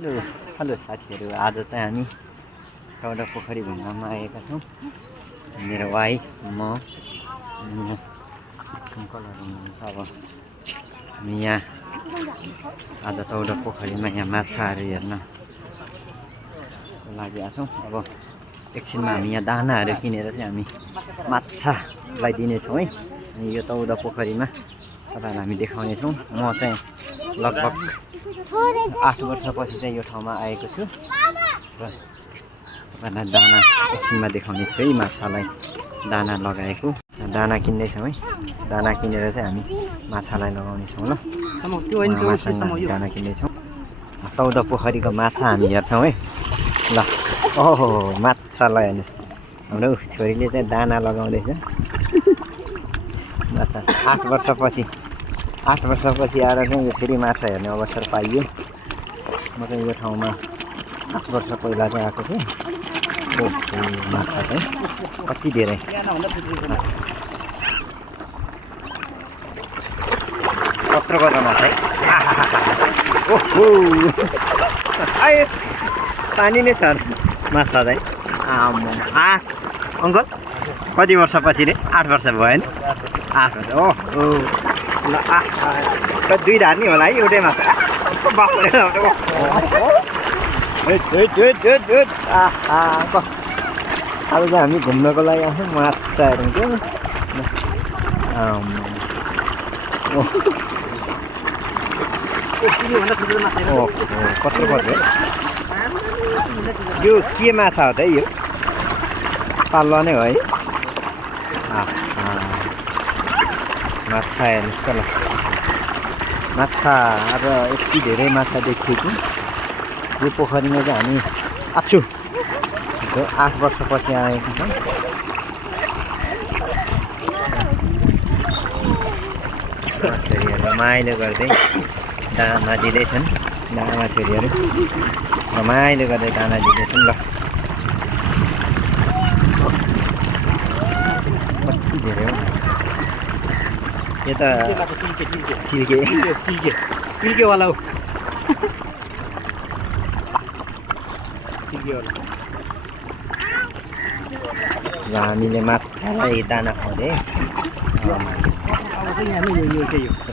Hello hello साथीहरू, आज चाहिँ हामी एउटा पोखरी घुम्नमा आएका छौँ। मेरो वाइफ म अङ्कलहरू हुनुहुन्छ। अब हामी यहाँ आज एउटा पोखरीमा यहाँ माछाहरू हेर्नको लागि आएको छौँ। अब एकछिनमा हामी यहाँ दानाहरू किनेर चाहिँ हामी माछालाई दिनेछौँ है। अनि यो तौदा पोखरीमा तपाईँहरूलाई हामी देखाउनेछौँ। म चाहिँ लगभग 8 वर्षपछि चाहिँ यो ठाउँमा आएको छु र तपाईँलाई दाना एकछिनमा देखाउने छु है। माछालाई दाना लगाएको दाना किन्दैछौँ है। दाना किनेर चाहिँ हामी माछालाई लगाउनेछौँ ल। माछासँग दाना किन्दैछौँ। तौदा पोखरीको माछा हामी हेर्छौँ है ल। ओहो माछालाई हेर्नुहोस्, हाम्रो छोरीले चाहिँ दाना लगाउँदैछ। माछा 8 वर्षपछि आएर चाहिँ यो फेरि माछा हेर्ने अवसर पाइयो। म चाहिँ यो ठाउँमा 8 वर्ष पहिला चाहिँ आएको थिएँ। माछा चाहिँ कति धेरै कत्रो माछा है। ओहो पानी नै छ माछा चाहिँ। अङ्कल कति वर्षपछि रे? 8 वर्ष भयो नि? 8 वर्ष। ओहो ल 2 धार नि होला है एउटै माछा। अब चाहिँ हामी घुम्नको लागि आएको माछा हेरौँ क्या। कत्रो पर्छ यो? के माछा हो त यो? पालुवा नै हो है। माछा हेर्नुहोस् त ल। माछा अब यति धेरै माछा देखिएको यो पोखरीमा चाहिँ हामी आछु 8 वर्षपछि आएको छौँ। छोरीहरू रमाइलो गर्दै दाना दिँदैछन्। दाना छोरीहरू रमाइलो गर्दै दाना दिँदैछन् ल। कति धेरै हो यो त? तिल्केवाला हो। र हामीले माछालाई दाना खुवाउँदै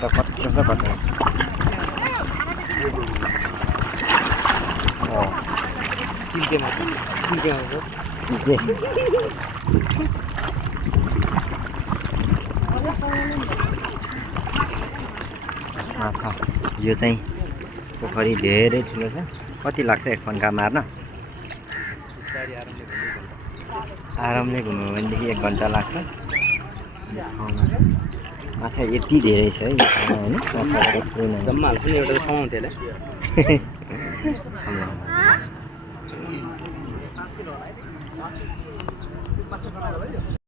कत्रो छ कत्रो। माछा यो चाहिँ पोखरी धेरै ठुलो छ। कति लाग्छ एक फन्का मार्न? आरामले घुम्यो भनेदेखि 1 घन्टा लाग्छ। माछा यति धेरै छ है यो ठाउँमा होइन। माछा एउटा समाउँथ्यो होला।